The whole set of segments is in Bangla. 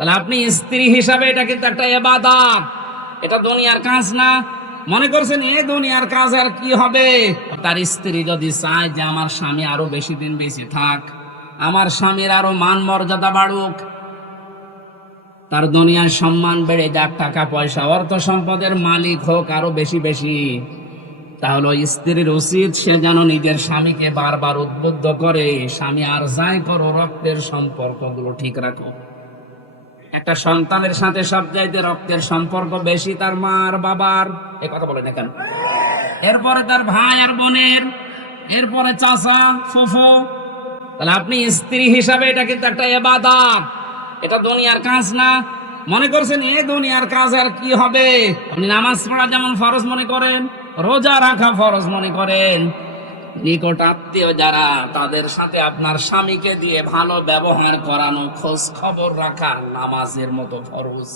তাহলে আপনি স্ত্রী হিসাবে এটা কিন্তু একটা ইবাদত, এটা দুনিয়ার কাজ না। মনে করছেন এই দুনিয়ার কাজ আর কি হবে? তার স্ত্রী যদি চায় যে আমার স্বামী আরো বেশি দিন বেঁচে থাক, আমার স্বামীর আরো মান মর্যাদা বাড়ুক, তার দুনিয়ার সম্মান বেড়ে যাক, টাকা পয়সা অর্থ সম্পদের মালিক হোক আরো বেশি বেশি, তাহলে স্ত্রীর উচিত সে যেন নিজের স্বামীকে বারবার উদ্বুদ্ধ করে, স্বামী আর যাই করো রক্তের সম্পর্কগুলো ঠিক রাখো। একটা সন্তানের সাথে সবচাইতে রক্তের সম্পর্ক বেশি তার মা আর বাবার, এ কথা বলে না কেন? এরপরে তার ভাই আর বোনের, এরপরে চাচা ফুফু। তাহলে আপনি স্ত্রী হিসাবে এটা কিন্তু একটা ইবাদত, এটা দুনিয়ার কাজ না। মনে করছেন এই দুনিয়ার কাজ আর কি হবে? আপনি নামাজ পড়া যেমন ফরজ মনে করেন, রোজা রাখা ফরজ মনে করেন, নিকট আত্মীয় যারা তাদের সাথে আপনার স্বামীকে দিয়ে ভালো ব্যবহার করানো, খোঁজ খবর রাখা নামাজের মতো ফরজ।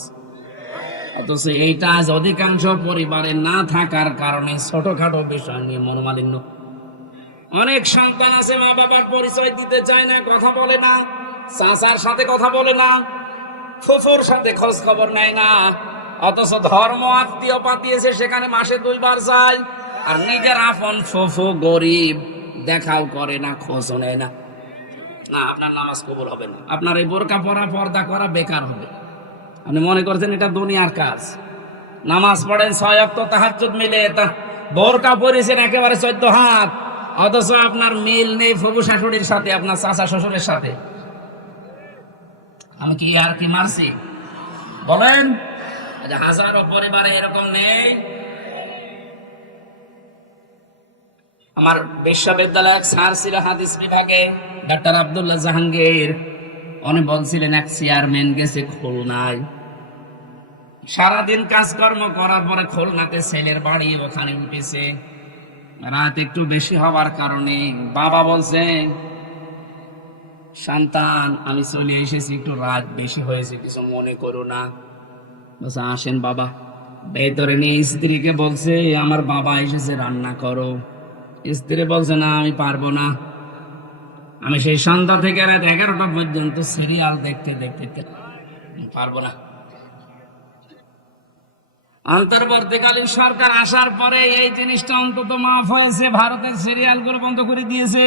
অথচ এইটা আজ অধিকাংশ পরিবারে না থাকার কারণে ছোটখাটো বিষয় নিয়ে মনোমালিন্য। অনেক সন্তান আছে মা বাবার পরিচয় দিতে চায় না, কথা বলে না, চাচার সাথে কথা বলে না, ফুফুর সাথে খোঁজ খবর নেয় না, অথচ ধর্ম আত্মীয় পাতিয়েছে সেখানে মাসে 2 বার যায়, আর নিজের আপন ফুফু গরিব দেখাও করে না, খোঁজও নেয় না। না, আপনার নামাজ কবুল হবে না, আপনার এই বোরকা পরা পর্দা করা বেকার হবে। আপনি মনে করছেন এটা দুনিয়ার কাজ? নামাজ পড়েন 6 ওয়াক্ত তাহাজ্জুদ মিলে, তা বোরকা পরেছেন একেবারে 14 হাত, অথচ আপনার মিল নেই ফুফু শাশুড়ির সাথে, আপনার চাচা শ্বশুরের সাথে। আমি কি আর কি মারছি বলেন? হাজারো পরিবারে এরকম নেই। আমার বিশ্ববিদ্যালয়ের স্যার ছিল হাদিস বিভাগে, ডাক্তার আব্দুল্লাহ জাহাঙ্গীর। উনি বলছিলেন এক চেয়ারম্যান গেছে খুলনায়, সারাদিন কাজকর্ম করার পরে খুলনাতে ছেলের বাড়ি, ওখানে উঠেছে। রাত একটু বেশি হওয়ার কারণে বাবা বলছে, সন্তান আমি চলে এসেছি, একটু রাত বেশি হয়েছে, কিছু মনে করো না। বলছে আসেন বাবা। ভেতরে নিয়ে স্ত্রীকে বলছে আমার বাবা এসেছে, রান্না করো। স্ত্রী বলছে না আমি পারবো না, আমি সেই সন্ধ্যা থেকে রাত 11টা পর্যন্ত সিরিয়াল দেখতে দেখতে পারবো না। অন্তর্বর্তীকালীন সরকার আসার পরে এই জিনিসটা অন্তত মাফ হয়েছে, ভারতের সিরিয়াল গুলো বন্ধ করে দিয়েছে।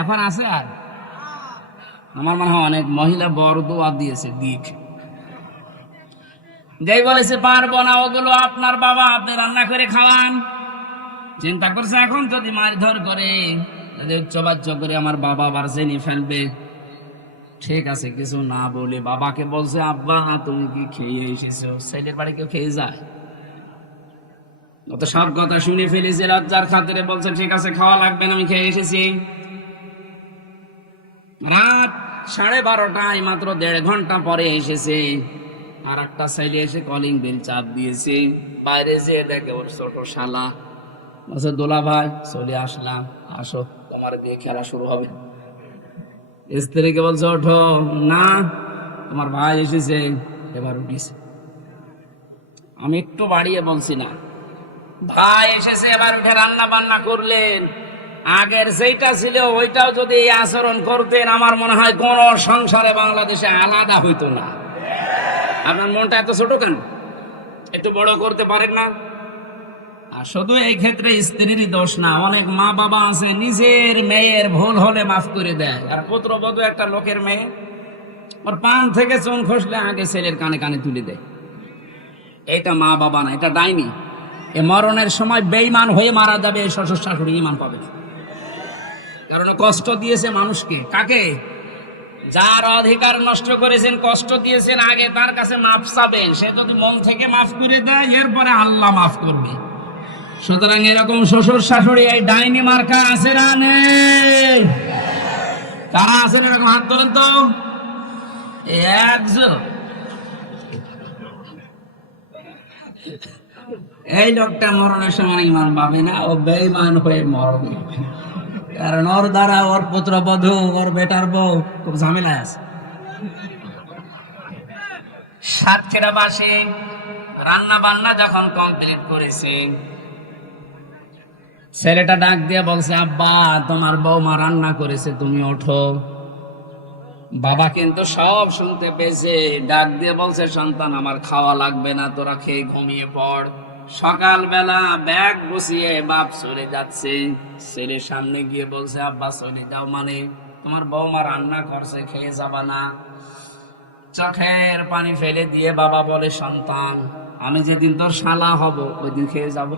এখন আছে আর আমার মনে হয় অনেক মহিলা বড় দোয়া দিয়েছে দিক, যেই বলেছে পারবো না ওগুলো আপনার বাবা, আপনি রান্না করে খাওয়ান। চিন্তা করছে এখন যদি মারধর করে, উচ্চবাচ্য করে আমার বাবা আবার জেনে ফেলবে। ঠিক আছে কিছু না বলে বাবাকে বলছে আব্বা তুমি কি খেয়ে এসেছো? ছেলের বাড়ি কেউ খেয়ে যায়? অত সব কথা শুনে ফেলেছে, লজ্জার খাতিরে বলছে ঠিক আছে খাওয়া লাগবে না, আমি খেয়ে এসেছি। রাত 12:30টায়, মাত্র 1.5 ঘন্টা পরে এসেছে। আর একটা ছেলে এসে কলিং বেল চাপ দিয়েছে, বাইরে যে দেখে ওর ছোট শালা। বলছে দোলা ভাই চলে আসলাম, আসো তোমার দিয়ে খেলা শুরু হবে। স্ত্রীকে বলছে ওঠো, না তোমার ভাই এসেছে। এবার উঠিস, আমি একটু বাড়িয়ে বলছি না, ভাই এসেছে এবার উঠে রান্না বান্না করলেন। আগের যেটা ছিল ওইটাও যদি এই আচরণ করতেন, আমার মনে হয় কোন সংসারে বাংলাদেশে আলাদা হইতো না। আপনার মনটা এত ছোট কেন? একটু বড় করতে পারেন না? আর শুধু এই ক্ষেত্রে স্ত্রীরই দোষ না, অনেক মা বাবা আছে নিজের মেয়ের ভুল হলে মাফ করে দেয়। আর পুত্রবধূ একটা লোকের মেয়ে, ওর পান থেকে চুন খসলে আগে ছেলের কানে কানে তুলে দেয়। এটা মা বাবা না, এটা ডাইনি। এ মরণের সময় বেঈমান হয়ে মারা যাবে, শ্বশুর শাশুড়ি ঈমান পাবে না। কারণ কষ্ট দিয়েছে মানুষকে। কাকে? যার অধিকার নষ্ট করেছেন, কষ্ট দিয়েছেন, আগে তার কাছে মাফ চাবেন। সে যদি মন থেকে মাফ করে দেয়, এরপরে আল্লাহ মাফ করবে। সুতরাং এরকম শ্বশুর শাশুড়ি এই ডাইনি মার্কা আছে না নেই? কারা আছেন এরকম? হাত তোলেন তো। একজন এই লোকটা মরণের সময় ঈমান পাবে না, ও বেঈমান হয়ে মরবে। কারণ ওর দ্বারা ওর পুত্রবধূ, ওর বেটার বউ খুব ঝামেলায় আছে। সাতক্ষীরাবাসী রান্না বান্না যখন কমপ্লিট করেছে, ছেলেটা ডাক দিয়ে বলছে আব্বা তোমার বৌমা রান্না করেছে, তুমি ওঠো। বাবা কিন্তু সব শুনতে পেয়েছে, ডাক দিয়ে বলছে, সন্তান আমার খাওয়া লাগবে না, তোরা খেয়ে ঘুমিয়ে পড়। সকালবেলা ব্যাগ গুছিয়ে বাপ চলে যাচ্ছে, ছেলের সামনে গিয়ে বলছে, আব্বা চলে যাও মানে? তোমার বৌমা রান্না করছে, খেয়ে যাবা না? চোখের পানি ফেলে দিয়ে বাবা বলে, সন্তান আমি যেদিন তোর শালা হব ওই দিন খেয়ে যাব।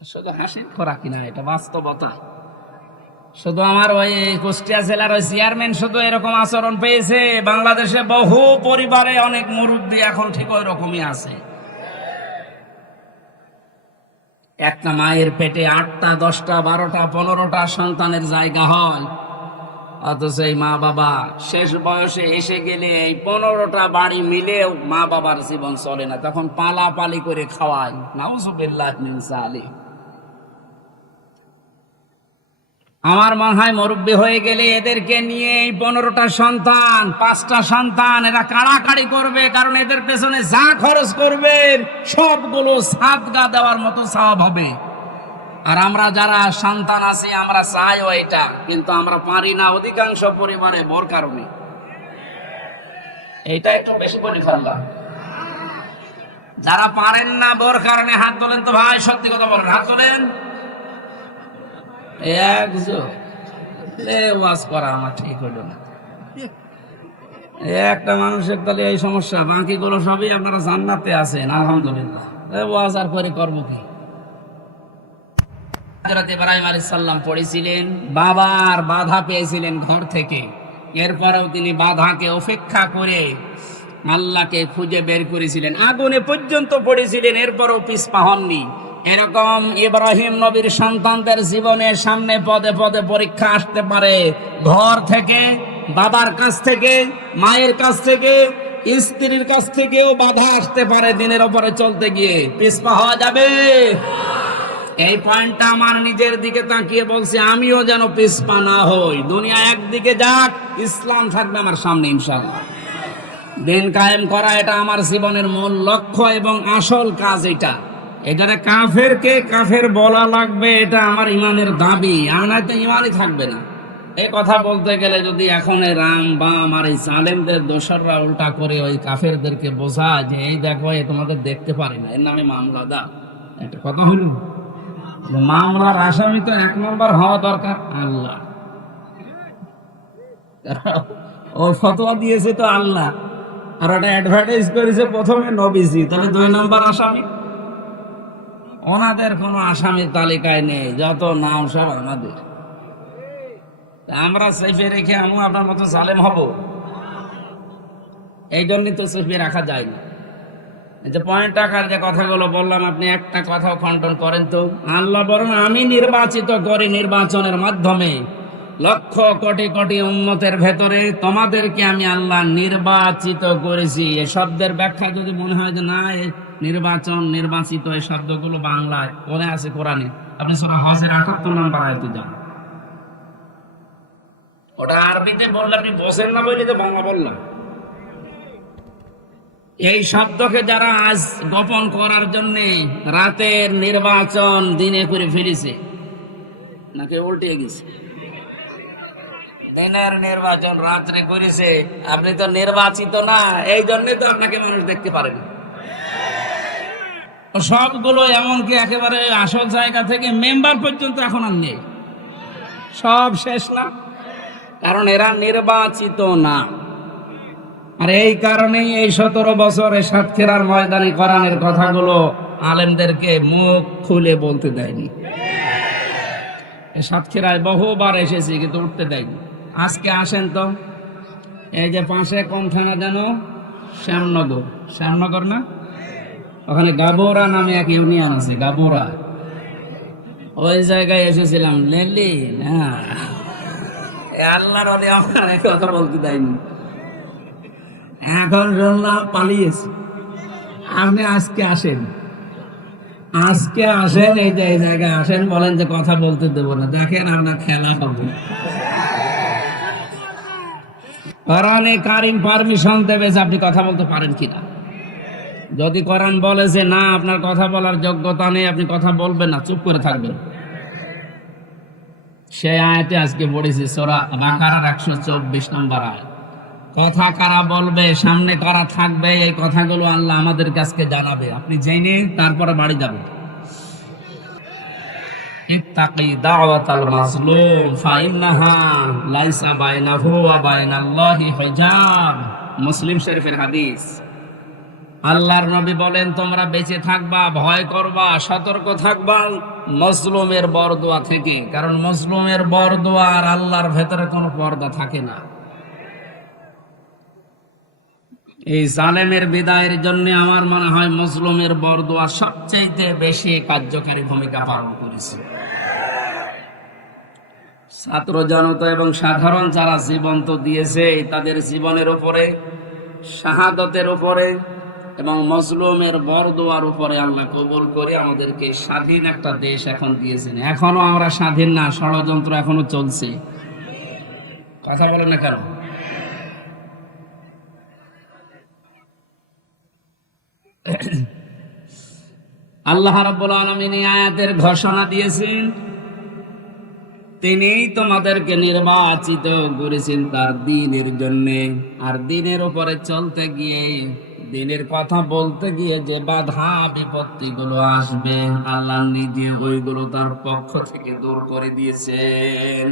শুধু হাসির খোরাকি না, এটা বাস্তবতা। শুধু আমার ওই কুষ্টিয়া জেলার ওই চেয়ারম্যান শুধু এরকম আচরণ পেয়েছে, বাংলাদেশে বহু পরিবারে অনেক মুরব্বী এখন ঠিক ওই রকমই আছে। একটা মায়ের পেটে 8টা 10টা 12টা 15টা সন্তানের জায়গা হয়, অথচ এই মা বাবা শেষ বয়সে এসে গেলে এই 15টা বাড়ি মিলেও মা বাবার জীবন চলে না, তখন পালাপালি করে খাওয়ায়। নাউজুবিল্লাহ মিন যালিক। আমার মনে হয় মুরব্বী হয়ে গেলে এদেরকে নিয়ে এই 15টা সন্তান 5টা সন্তান এরা কাড়াকাড়ি করবে, কারণ এদের পেছনে যা খরচ করবেন সবগুলো সাদগা দেওয়ার মতো সওয়াব হবে। আর আমরা যারা সন্তান আছি আমরা চাইও এটা, কিন্তু আমরা পারি না অধিকাংশ পরিবারে বর কারণে। এইটা একটু বেশি করে ফেললাম। যারা পারেন না বর কারণে হাত তোলেন তো ভাই, সত্যি কথা বলেন, হাত তোলেন। ওয়াজ করা আমার ঠিক হইল না। একটা মানুষের তাহলে এই সমস্যা, বাকিগুলো সবই আপনারা জান্নাতে আছেন আলহামদুলিল্লাহ। ওয়াজ আর করে করব কি? হযরত ইব্রাহিম আলাইহিস সালাম পড়েছিলেন, বাবার বাধা পেয়েছিলেন ঘর থেকে, এরপরেও তিনি বাধাকে উপেক্ষা করে আল্লাহকে খুঁজে বের করেছিলেন, আগুনে পর্যন্ত পড়েছিলেন, এরপরও পিছপা হননি। এরকম ইব্রাহিম নবীর সন্তানদের জীবনের সামনে পদে পদে পরীক্ষা আসতে পারে, ঘর থেকে, বাবার কাছ থেকে, মায়ের কাছ থেকে, স্ত্রীর কাছ থেকেও বাধা আসতে পারে। দিনের ওপরে চলতে গিয়ে পিছপা হওয়া যাবে? এই পয়েন্টটা আমার নিজের দিকে তাকিয়ে বলছি, আমিও যেন পিছপা না হই। দুনিয়া একদিকে যাক, ইসলাম থাকবে আমার সামনে ইনশাআল্লাহ। দিন কায়েম করা এটা আমার জীবনের মূল লক্ষ্য এবং আসল কাজ। এটারে কাফেরকে কাফের বলা লাগবে, এটা আমার ইমানের দাবি, আর নয়তো ইমানই থাকবে না। এই কথা বলতে গেলে যদি এখন এই রাম বাম আর এই জালেমদের দোসররা উল্টা করে ওই কাফেরদেরকে বোঝায় যে এই দেখো এ তোমাদের দেখতে পারি না, এর নামে মামলা দাও, একটা কথা হলো। মামলার আসামি তো 1 নম্বর হওয়া দরকার আল্লাহ। ও ফতোয়া দিয়েছে তো আল্লাহ, আর ওটা অ্যাডভার্টাইজ করেছে প্রথমে নবীজি, তাহলে 2 নম্বর আসামি। ওনাদের কোনো আসামির তালিকায় নেই, যত নাম সব আমাদের। আমরা সেফে রেখে আমি আপনার মতো জালেম হব? এই জন্যই তো সেফে রাখা যায় না। এই যে পয়েন্ট টাকার যে কথাগুলো বললাম, আপনি একটা কথাও খণ্ডন করেন তো? আল্লাহ বরং আমি নির্বাচিত করি নির্বাচনের মাধ্যমে লক্ষ কোটি কোটি উম্মতের ভেতরে তোমাদেরকে আমি আল্লাহ নির্বাচিত করেছি। এ শব্দের ব্যাখ্যা যদি মনে হয় যে না নির্বাচন নির্বাচিত, এই শব্দগুলো বাংলায় পড়ে আছে কোরআনে, আপনি সূরা হজের 78 নম্বর আয়াতে যান। ওটা আরবিতে বললে আপনি বসেন না, বলে তো বাংলা বললাম। এই শব্দকে যারা আজ গোপন করার জন্য রাতের নির্বাচন দিনে করে ফেলেছে, নাকি উল্টে গেছে? দিনের নির্বাচন রাত্রে করেছে। আপনি তো নির্বাচিত না, এই জন্য তো আপনাকে মানুষ দেখতে পারে না। সবগুলো এমনকি একেবারে আসল জায়গা থেকে মেম্বার পর্যন্ত এখন আর নেই, সব শেষ না, কারণ এরা নির্বাচিত না। আর এই কারণেই এই 17 বছরে সাতক্ষীরার ময়দানে কোরআনের কথাগুলো আলেমদেরকে মুখ খুলে বলতে দেয়নি। সাতক্ষীরায় বহুবার এসেছি কিন্তু উঠতে দেয়নি। আজকে আসেন তো, এই যে পাশে কোন থানা যেন, শ্যামনগর, শ্যামনগর না, ওখানে গাবোরা নামে এক ইউনিয়ন আছে, গাবোরা, ওই জায়গায় এসেছিলাম। লেলি না, আল্লাহর ওলি আমার কথা বলতে দেয়নি। এখন শুনলাম পালিয়েছে। আপনি আজকে আসেন, আজকে আসেন, এই যে এই জায়গায় আসেন, বলেন যে কথা বলতে দেবো না, দেখেন আপনার খেলা হবে। কোরআনে কারিম পারমিশন দেবে যে আপনি কথা বলতে পারেন কিনা। যদি কোরআন বলে যে না আপনার কথা বলার যোগ্যতা নেই, আপনি কথা বলবেন না, চুপ করে থাকবেন। সেই আয়াতে আজকে পড়েছি সূরা বাকারার 124 নম্বর আয়াত। কথা কারা বলবে, সামনে কারা থাকবে, এই কথাগুলো আল্লাহ আমাদের কাছে জানাবে। আপনি জেনে তারপরে বাড়ি যাবেন। ইত্তাকি দাওয়াতাল মাজলুম ফাইন্নাহা লাইসা বাইনাহু ওয়া বাইনাল্লাহি হিজাব। মুসলিম শরীফের হাদিস। আল্লাহর নবী বলেন, তোমরা বেঁচে থাকবা, ভয় করবা, সতর্ক থাকবা মজলুমের বরদোয়া থেকে। কারণ মজলুমের বরদোয়া আর আল্লাহর ভেতরে কোনো পর্দা থাকে না। এই জালেমের বিদায়ের জন্য আমার মনে হয় মজলুমের বরদোয়া সবচেয়ে বেশি কার্যকারী ভূমিকা পালন করেছে। ছাত্র জনতা এবং সাধারণ যারা জীবন তো দিয়েছে, তাদের জীবনের উপরে, শাহাদতের উপরে এবং মজলুমের বরদোয়ার উপরে আল্লাহ কবুল করে আমাদেরকে স্বাধীন একটা দেশ এখন দিয়েছেন। এখনো আমরা স্বাধীন না, ষড়যন্ত্র এখনো চলছে। কথা বলেন না কেন? আল্লাহ রাব্বুল আলামিন এই আয়াতের ঘোষণা দিয়েছেন, তিনিই তোমাদেরকে নির্বাচিত করেছেন তার দ্বীনের জন্য। আর দ্বীনের উপরে চলতে গিয়ে, দ্বীনের কথা বলতে গিয়ে যে বাধা বিপত্তি গুলো আসবে, আল্লাহ নিজে ওইগুলো তার পক্ষ থেকে দূর করে দিয়েছেন।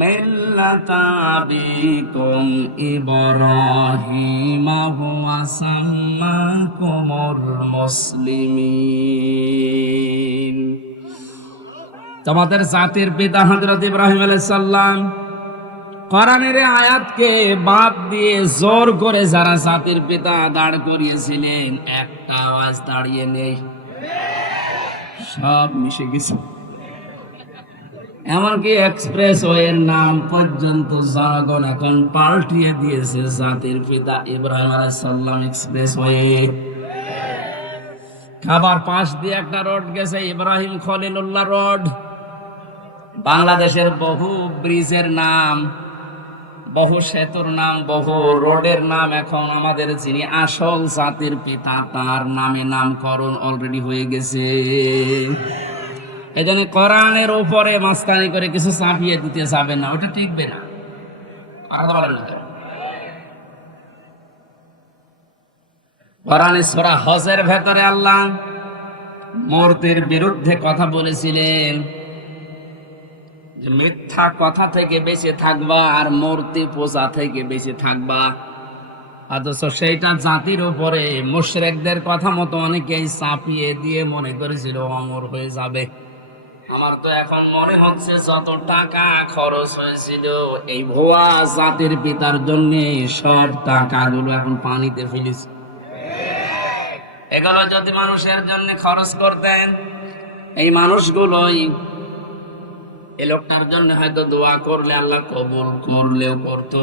মিল্লাতা আবিকুম ইব্রাহিম হুয়া সাম্মাকুমুল মুসলিমিন। তোমাদের জাতির পিতা হযরত ইব্রাহিম আলাইহিস সালাম। কোরআনের আয়াতকে বাদ দিয়ে জোর করে যারা জাতির পিতা দাঁড় করিয়েছিলেন, একটা আওয়াজ দাঁড়িয়ে নেই, সব মিশে গেছে। এমনকি এক্সপ্রেস ওয়ের নাম পর্যন্ত জনগণ এখন পাল্টিয়ে দিয়েছে জাতির পিতা ইব্রাহিম আলাইহিস সালাম এক্সপ্রেস ওয়ে। খাবার পাশ দিয়ে একটা রোড গেছে, ইব্রাহিম খলিলুল্লাহ রোড। বাংলাদেশের বহু ব্রিজের নাম, বহু সেতুর নাম, বহু রোডের নাম এখন আমাদের যিনি আসল জাতির পিতা তার নামে নামকরণ অলরেডি হয়ে গেছে। এজন্য কোরআনের উপরে মাস্তানি করে কিছু চাপিয়ে দিতে যাবে না, ওটা টিকবে না। কোরআনে সূরা হজের ভেতরে আল্লাহ মূর্তির বিরুদ্ধে কথা বলেছিলেন যে মিথ্যা কথা থেকে বেঁচে থাকবা আর মূর্তি পূজা থেকে বেঁচে থাকবা। অথচ সেইটা জাতির উপরে মুশরিকদের কথা মতো অনেকেই চাপিয়ে দিয়ে মনে করেছিল অমর হয়ে যাবে। আমার তো এখন মনে হচ্ছে যত টাকা খরচ হয়েছিল এই ভুয়া জাতির পিতার জন্য, সব টাকাগুলো এখন পানিতে ফেলেছে। এগুলো যদি মানুষের জন্য খরচ করতেন, এই মানুষগুলোই এই লোকটার জন্য হয়তো দোয়া করলে আল্লাহ কবুল করলেও করতো।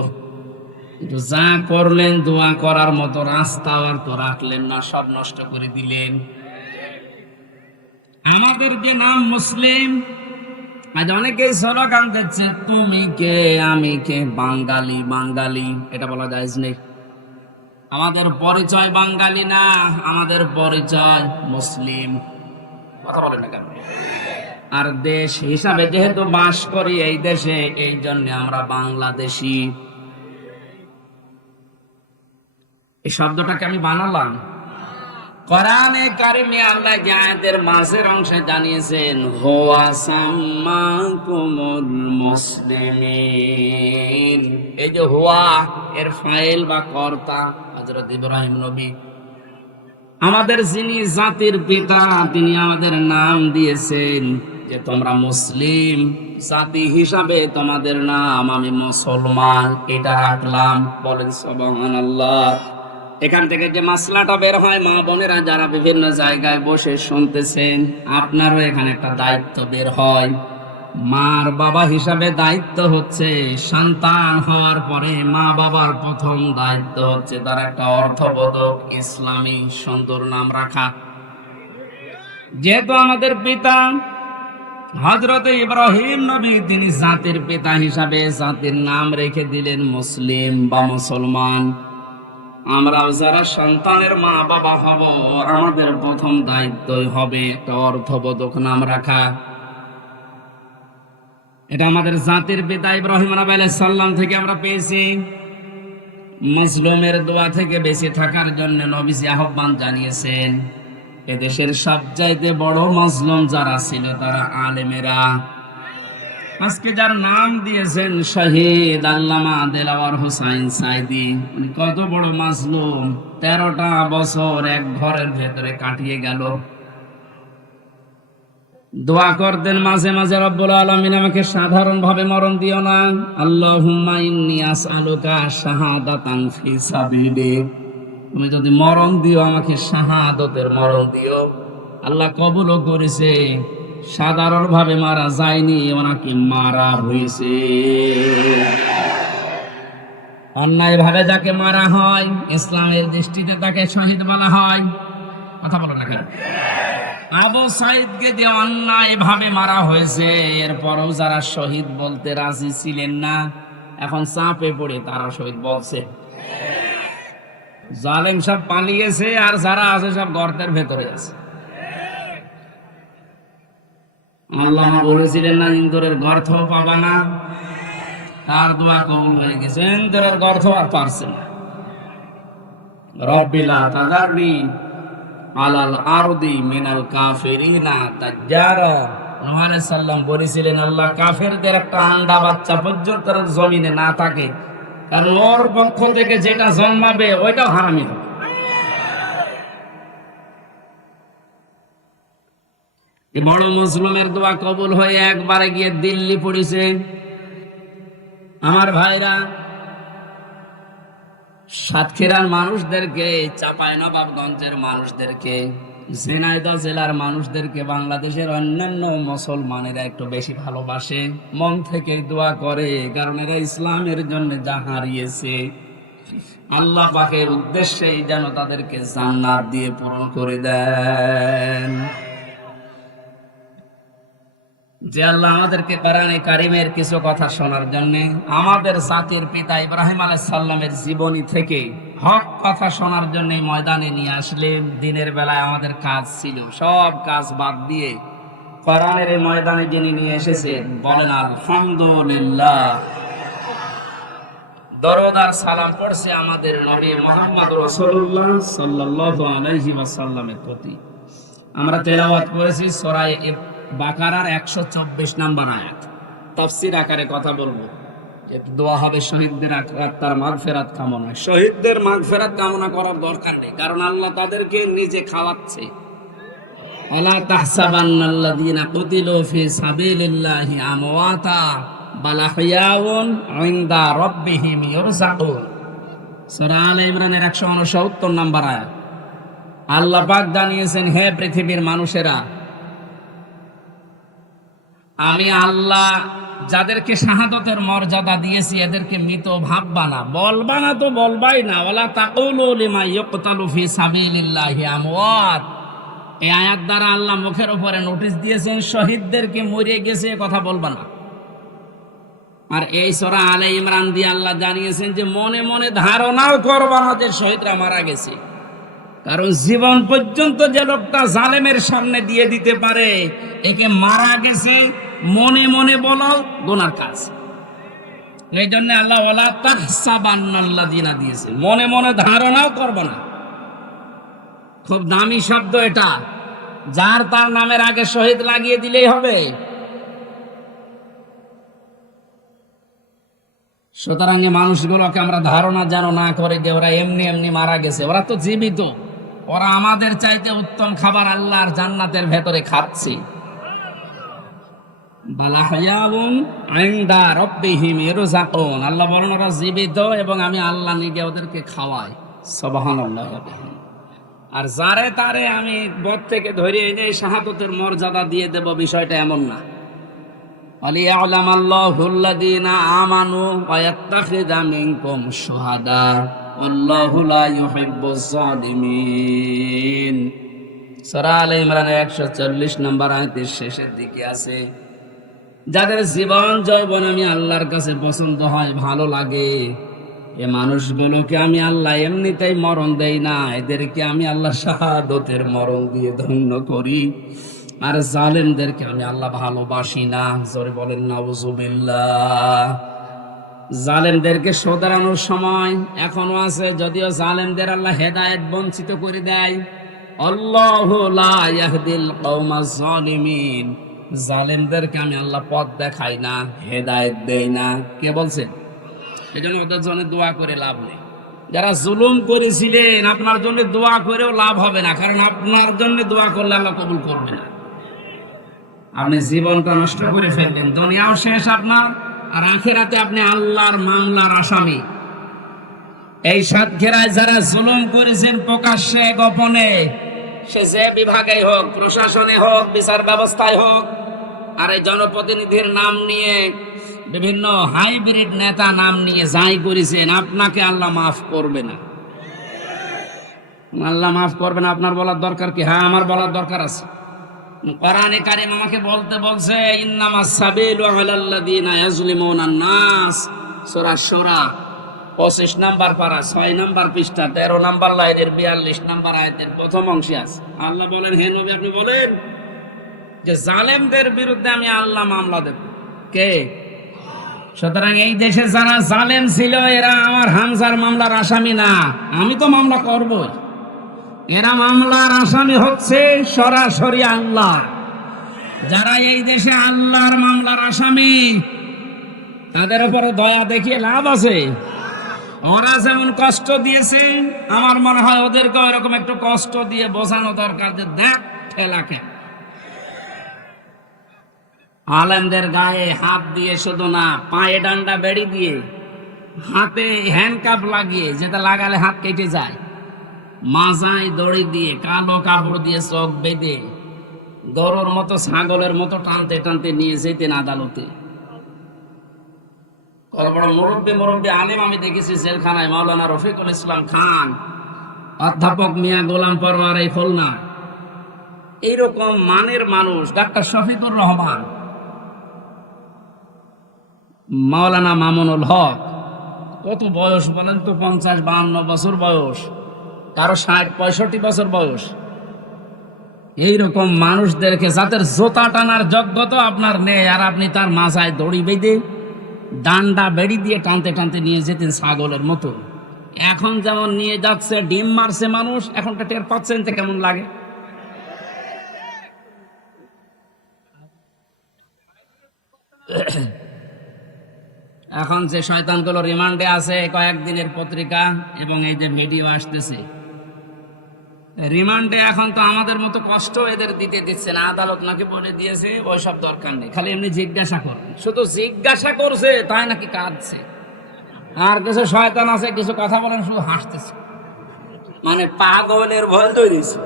কিন্তু যা করলেন, দোয়া করার মতো রাস্তা আর তো রাখলেন না, সব নষ্ট করে দিলেন। আমাদের যে নাম মুসলিম, আজ অনেকেই স্লোগান দিচ্ছে তুমি কে আমি কে, বাঙালি বাঙালি, এটা বলা জায়েজ নেই। আমাদের পরিচয় বাঙালি না, আমাদের পরিচয় মুসলিম। কথা বলেন না কেন? আর দেশ হিসাবে যেহেতু বাস করি এই দেশে, এই জন্য আমরা বাংলাদেশি। এই শব্দটাকে আমি বানালাম। কোরআনে কারিমে আল্লাহ আয়াতের মাঝের অংশে জানিয়েছেন হুয়া সাম্মাকুমুল মুসলিমিন। এই যে হুয়া, এর ফাইল বা কর্তা হযরত ইব্রাহিম নবী। আমাদের যিনি জাতির পিতা, তিনি আমাদের নাম দিয়েছেন যে তোমরা মুসলিম জাতি হিসাবে তোমাদের নাম আমি মুসলমান, এটা রাখলাম। বলেন সুবহানাল্লাহ। এখান থেকে যে মাসলাটা বের হয়, মা বোনেরা যারা বিভিন্ন জায়গায় বসে শুনতেছেন, আপনারও এখানে একটা দায়িত্ব বের হয়। মার বাবা হিসাবে দায়িত্ব হচ্ছে, সন্তান হওয়ার পরে মা বাবার প্রথম দায়িত্ব হচ্ছে তার একটা অর্থবোধক ইসলামী সুন্দর নাম রাখা। যেহেতু আমাদের পিতা হযরত ইব্রাহিম নবী, তিনি জাতির পিতা হিসাবে জাতির নাম রেখে দিলেন মুসলিম বা মুসলমান। আমরাও যারা সন্তানের মা বাবা হব, আমাদের প্রথম দায়িত্বই হবে একটা অর্থবোধক নাম রাখা। এটা আমাদের জাতির পিতা ইব্রাহিম আলাইহিস সালাম থেকে আমরা পেয়েছি। মুসলিমের দোয়া থেকে বেঁচে থাকার জন্য নবীজি আহ্বান জানিয়েছেন। এদেশের সবচাইতে বড় মজলুম যারা ছিল তারা আলেমেরা। আজকে যার নাম দিয়েছেন শহীদ আল্লামা দেলাওয়ার হোসাইন সাইদি, উনি কত বড় মাজলুম, 13টা বছর এক ঘরের ভেতরে কাটিয়ে গেল। দোয়া করতেন মাঝে মাঝে, রব্বুল আলামিন আমাকে সাধারণ ভাবে মরণ দিও না, আল্লাহুম্মা ইন্নী আসআলুকা শাহাদাতান ফি সাবিলিক, তুমি যদি মরণ দিও আমাকে শাহাদতের মরণ দিও। আল্লাহ কবুলও করেছে, সাধারণ ভাবে মারা যায়নি, ওনাকে মারা হয়েছে। অন্যায় ভাবে যাকে মারা হয় ইসলামের দৃষ্টিতে তাকে শহীদ বলা হয়। কথা বলো না কেন? আবু সাইদকে যে অন্যায় ভাবে মারা হয়েছে, এরপরও যারা শহীদ বলতে রাজি ছিলেন না, এখন চাপে পড়ে তারা শহীদ বলছে। জালেম সব পালিয়েছে, আর যারা আছে সব গর্তের ভেতরে আছে। আল্লাহ বলেছিলেন না, ইন্দুরের গর্ত পাবা না, তার দোয়া কবুল হয়ে গেছে। ইন্দুরের গর্ত আর পারছে না। রব্বিলা তাযারনি আলাল আরদি মিনাল কাফিরিনা তাজ্জারা। নূহ আলাইহিস সালাম বলেছিলেন, আল্লাহ কাফেরদের একটা আন্ডা বাচ্চা পর্যন্ত জমিনে না থাকে, কারণ ওর পক্ষ থেকে যেটা জন্মাবে ওইটাও হারামি হবে। বড় মুসলিমের দোয়া কবুল হয়ে একবারে গিয়ে দিল্লি পড়েছে। আমার ভাইরা, সাতক্ষীরার মানুষদেরকে, চাঁপাইনবাবগঞ্জের মানুষদেরকে, ঝিনাইদহ জেলার মানুষদেরকে বাংলাদেশের অন্যান্য মুসলমানেরা একটু বেশি ভালোবাসে, মন থেকে দোয়া করে, কারণ এরা ইসলামের জন্য যা হারিয়েছে আল্লাহ পাকের উদ্দেশ্যেই যেন তাদেরকে জান্নাত দিয়ে পূরণ করে দেন। যে আল্লাহ আমাদেরকে কোরআনে কারিমের কিছু কথা শোনার জন্য, আমাদের জাতির পিতা ইব্রাহিম আলাইহিস সালামের জীবনী থেকে হক কথা শোনার জন্য ময়দানে নিয়ে আসলেন। দিনের বেলায় আমাদের কাজ ছিল, সব কাজ বাদ দিয়ে কোরআনের এই ময়দানে যিনি নিয়ে এসেছেন, বলেন আলহামদুলিল্লাহ। দরুদ আর সালাম পড়ছে আমাদের নবী মুহাম্মদ রাসূলুল্লাহ সাল্লাল্লাহু আলাইহি ওয়াসাল্লামের প্রতি। আমরা তেলাওয়াত করেছি সূরা বাকারার 124 নম্বর আয়াত। তাফসীর আকারে কথা বলবো, যে দোয়া হবে শহীদদের আত্মার মাগফিরাত কামনা। শহীদদের মাগফিরাত কামনা করার দরকার নেই, কারণ আল্লাহ তাদেরকে নিজে খাওয়াচ্ছে। আলা তাহসাবান্নাল্লাযীনা কুতিলু ফি সাবিলিল্লাহি আমওয়াতা বাল আহইয়াউন ইনদা রাব্বিহিম ইরযাকুন। সূরা আলে ইমরানের 169 নম্বর আয়াত। আল্লাহ পাক জানিয়েছেন, হে পৃথিবীর মানুষেরা, আমি আল্লাহ যাদেরকে শাহাদাতের মর্যাদা দিয়েছি এদেরকে মৃত ভাববা না, বলবা না তো বলবাই না। ওয়ালা তাকুলু লিমা ইয়ুকতালু ফি সাবিলিল্লাহি আমওয়াত। এই আয়াত দ্বারা আল্লাহ মুখের উপরে নোটিশ দিয়েছেন, শহীদদেরকে মরে গেছে কথা বলবা না। আর এই সূরা আলে ইমরান দিয়ে আল্লাহ জানিয়েছেন যে মনে মনে ধারণাও করবা না যে শহীদরা মারা গেছে, কারণ জীবন পর্যন্ত যে লোকটা জালেমের সামনে দিয়ে দিতে পারে একে মারা গেছে মনে মনে বলো গুনার কাজ। এই জন্য আল্লাহ ওয়ালা তাহসাবান্নাল্লাযীনা দিয়েছে, মনে মনে ধারণাও করব না। খুব দামি শব্দ এটা, যার তার নামের আগে শহীদ লাগিয়ে দিলেই হবে। সুতরাং মানুষগুলোকে আমরা ধারণা যেন না করে যে ওরা এমনি এমনি মারা গেছে, ওরা তো জীবিত, ওরা আমাদের চাইতে উত্তম খাবার আল্লাহর জান্নাতের ভেতরে খাচ্ছে। আল্লাহ বলেন ওরা জীবিত এবং আমি আল্লাহ নিজে ওদেরকে খাওয়াই। সুবহানাল্লাহ। আর যারে তারে আমি বদ থেকে ধরে এনে শাহাদাতের মর্যাদা দিয়ে দেব, বিষয়টা এমন না। আলিয়ালামাল্লাহুল্লাযীনা আমানু ওয়া ইয়াত্তাখিযা মিনকুম শুহাদা আল্লাহু লা ইউহিব্বুজ জালিমিন। সূরা আলে ইমরানের 140 নম্বর আয়াতের শেষের দিকে আছে, যাদের জীবন যৌবন আমি আল্লাহর কাছে পছন্দ হয়, ভালো লাগে, এ মানুষগুলোকে আমি আল্লাহ এমনিতেই মরণ দেই না, এদেরকে আমি আল্লাহ শাহাদাতের মরণ দিয়ে ধন্য করি। আর জালেমদেরকে আমি আল্লাহ ভালোবাসি না। জোরে বলেন নাউজুবিল্লাহ। জালেমদেরকে শোধরানোর সময় এখনো আছে, যদিও জালেমদের আল্লাহ হেদায়েত বঞ্চিত করে দেয়। আল্লাহু লা ইয়াহদিল কওমাজ জালিমিন। জালেমদেরকে আমি আল্লাহ পথ দেখাই না, হেদায়েত দেই না। কে বলছেন? এজন্য ওদের জন্য দোয়া করে লাভ নেই। যারা জুলুম করেছিলেন আপনার জন্য দোয়া করেও লাভ হবে না, কারণ আপনার জন্য দোয়া করলে আল্লাহ কবুল করবে না। আপনি জীবনটা নষ্ট করে ফেললেন, দুনিয়াও শেষ আপনার, আর আখিরাতে আপনি আল্লাহর মামলার আসামি। এই সাতক্ষীরায় যারা জুলুম করেছেন প্রকাশ্যে গোপনে, সে যে বিভাগে হোক, প্রশাসনে হোক, বিচার ব্যবস্থায় হোক, আর এই জনপ্রতিনিধির নাম নিয়ে, বিভিন্ন হাইব্রিড নেতা নাম নিয়ে যাই করেছেন, আপনাকে আল্লাহ মাফ করবে না। আল্লাহ মাফ করবে না। আপনার বলার দরকার কি? হ্যাঁ, আমার বলার দরকার আছে। কোরআনে কারীম আমাকে বলতে বলছে, ইন্নামাস সাবিলু আলাল্লাযিনা ইয়াজলিমুনান নাস। সূরা শূরা 25 নাম্বার পারা, 6 নাম্বার পৃষ্ঠা, 13 নাম্বার লাইনের 42 নাম্বার আয়াতের প্রথম অংশে আছে। আল্লাহ বলেন, হে নবী আপনি বলেন যে জালেমদের বিরুদ্ধে আমি আল্লাহ মামলা দেব। কে? সুতরাং এই দেশে যারা জালেম ছিল এরা আমার হামজার মামলার আসামি না। আমি তো মামলা করবই, এরা মামলার আসামি হচ্ছে সরাসরি আল্লাহ। যারা এই দেশে আল্লাহর মামলার আসামি, তাদের উপরে দয়া দেখিয়ে লাভ আছে? ওরা যেমন কষ্ট দিয়েছে, আমার মনে হয় ওদেরকে এরকম একটু কষ্ট দিয়ে বোঝানো দরকার যে দেখ ঠেলাকে। আলেমদের গায়ে হাত দিয়ে শুধু না, পায়ে ডান্ডা বেড়ি দিয়ে, হাতে হ্যান্ডকাপ লাগিয়ে, যেটা লাগালে হাত কেটে যায়, মাজায় দড়ি দিয়ে, কালো কাপড় দিয়ে চোখ বেঁধে, গরুর মতো ছাগলের মতো টানতে টানতে নিয়ে যেতেন আদালতে। কত বড় মুরব্বী আলেম আমি দেখেছি জেলখানায়, মাওলানা রফিকুল ইসলাম খান, অধ্যাপক মিয়া গোলাম পরওয়ার এই খুলনা। এইরকম মানের মানুষ, ডাক্তার শফিকুর রহমান, মাওলানা মামুনুল হক, কত বয়স বলেন তো? 50-52 বছর বয়স, কারো 60-65 বছর বয়স। এইরকম মানুষদেরকে, যাদের জোতা টানার যোগ্যতা আপনার নেই, আর আপনি তার মাথায় দড়ি বেঁধে ডান্ডা বেড়ি দিয়ে টানতে টানতে নিয়ে যেতেন ছাগলের মতো। এখন যেমন নিয়ে যাচ্ছে, ডিম মারছে মানুষ, এখনটা টের পাচ্ছেন যে কেমন লাগে। এখন যে শয়তানগুলো রিমান্ডে আছে, কয়েকদিনের পত্রিকা এবং এই যে ভিডিও আসতেছে, রিমান্ডে এখন তো আমাদের মতো কষ্ট এদের দিতে দিচ্ছে না। আদালত নাকি বলে দিয়েছে ওইসব দরকার নেই, খালি এমনি জিজ্ঞাসা কর। শুধু জিজ্ঞাসা করছে তাই নাকি কাঁদছে। আর কিছু শয়তান আছে, কিছু কথা বলেন শুধু হাসতেছে, মানে পাগলের ভয় তৈরিছে।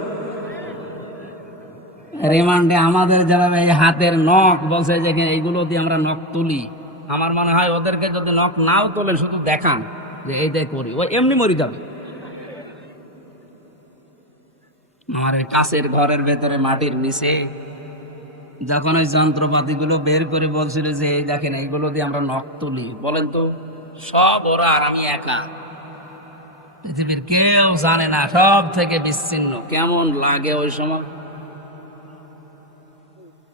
রিমান্ডে আমাদের যেভাবে এই হাতের নখ বলছে যে এইগুলো দিয়ে আমরা নখ তুলি, আমার মনে হয় ওদেরকে যদি নখ নাও তোলেন, শুধু দেখান যে এইটাই করি, ও এমনি মরে যাবে। আমার কাছের ঘরের ভেতরে মাটির নিচে যখন ওই যন্ত্রপাতিগুলো বের করে বলছিল যে এই দেখেন এইগুলো দিয়ে আমরা নখ তুলি, বলেন তো সব ওরা আর আমি একা, পৃথিবীর কেউ জানে না, সব থেকে বিচ্ছিন্ন। কেমন লাগে ওই সময়?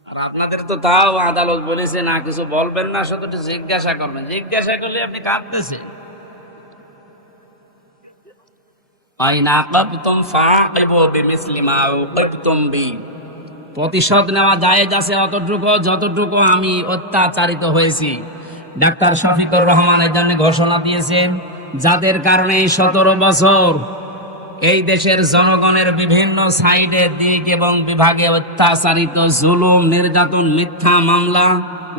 আর আপনাদের তো তাও আদালত বলেছে না কিছু বলবেন না, শুধু জিজ্ঞাসা করবেন। জিজ্ঞাসা করলে আপনি কাঁদতেছে। প্রতিশোধ নেওয়া জায়েজ আছে অতটুকু যতটুকু আমি অত্যাচারিত হয়েছি। ডাক্তার শফিকুর রহমান এর জন্য ঘোষণা দিয়েছেন, যাদের কারণে 17 বছর এই দেশের জনগণের বিভিন্ন সাইডে, দিক এবং বিভাগে অত্যাচারিত, জুলুম, নির্যাতন, মিথ্যা মামলা,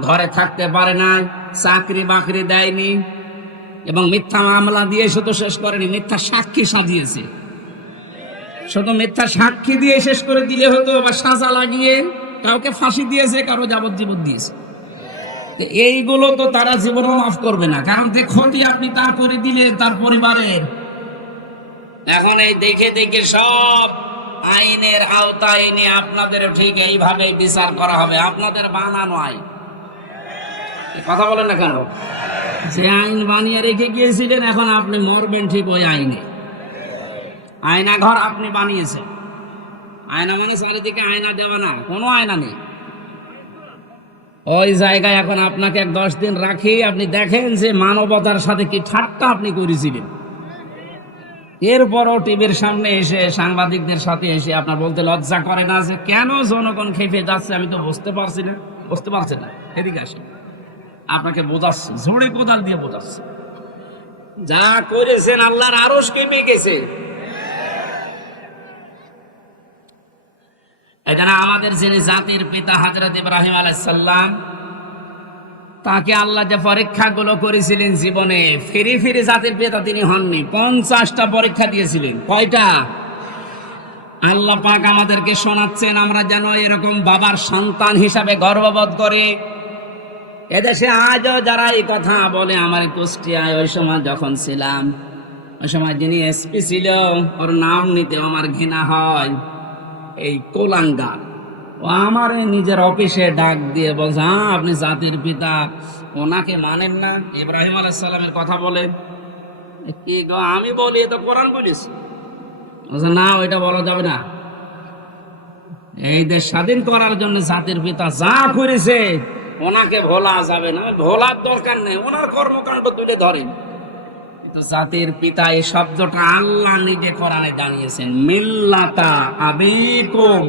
ঘরে থাকতে পারে না, চাকরি বাকরি দেয়নি, এবং মিথ্যা মামলা দিয়ে শুধু শেষ করেনি, মিথ্যা সাক্ষী সাজিয়েছে। শুধু মিথ্যা সাক্ষী দিয়ে শেষ করে দিলে হতো, বা সাজা লাগিয়ে কাউকে ফাঁসি দিয়েছে, কারো যাবজ্জীবন দিয়েছে। এইগুলো তো তারা জীবনও মাফ করবে না, কারণ যে ক্ষতি আপনি তার করে দিলে তার পরিবারের। এখন এই দেখে দেখে সব আইনের আওতায় এনে আপনাদের ঠিক এইভাবে বিচার করা হবে, আপনাদের বানানো আইন। কথা বলেন না কেন? যে আইন বানিয়ে রেখে গিয়েছিলেন, এখন আপনি মরবেন ঠিক ওই আইনে। আয়না ঘর আপনি বানিয়েছেন, আয়না মানে চারিদিকে আয়না দেওয়া না, কোনো আয়না নেই। ওই জায়গায় এখন আপনাকে 10 দিন রাখি, আপনি দেখেন যে মানবতার সাথে কি ঠাট্টা আপনি করেছিলেন। এরপরও টিভির সামনে এসে সাংবাদিকদের সাথে এসে আপনার বলতে লজ্জা করে না যে কেন জনগণ খেপে যাচ্ছে? আমি তো বুঝতে পারছি না। বুঝতে পারছেন না? এদিকে আসেন, আপনাকে বোঝাচ্ছে, ঝুড়ি কোদাল দিয়ে বোঝাচ্ছে। যা করেছেন আল্লাহর আরশ কেঁপে গেছে। এই জন্য আমাদের যিনি জাতির পিতা হযরত ইব্রাহিম আলাইহিস সালাম, তাকে আল্লাহ যে পরীক্ষাগুলো করেছিলেন জীবনে, ফিরে ফিরে জাতির পিতা তিনি হননি। 50টা পরীক্ষা দিয়েছিলেন। কয়টা? আল্লাহ পাক আমাদেরকে শোনাচ্ছেন আমরা যেন এরকম বাবার সন্তান হিসাবে গর্ববোধ করি। এদেশে আজও যারা এই কথা বলে, আমার কুষ্টিয়ায় ওই সময় যখন ছিলাম, ওই সময় যিনি এসপি ছিল, ওর নাম নিতে আমার ঘৃণা হয়। এই কোলাঙ্গার ও আমার নিজের অফিসে ডাক দিয়ে বলছে, হ্যাঁ আপনি জাতির পিতা, ওনাকে মানেন না? ইব্রাহিম আলাইহিস সালামের কথা বলেন। কি গো? আমি বলি তো কোরআন বলিস। বলছে না, ওইটা বলা যাবে না। এই দেশ স্বাধীন করার জন্য জাতির পিতা যা করেছে ওনাকে ভোলা যাবে না। ভোলার দরকার নেই, ওনার কর্মকাণ্ড তুলে ধরেন। কিন্তু জাতির পিতা এই শব্দটা আল্লাহ নিজে কোরআনে জানিয়েছেন, মিল্লাতা আবিকুম।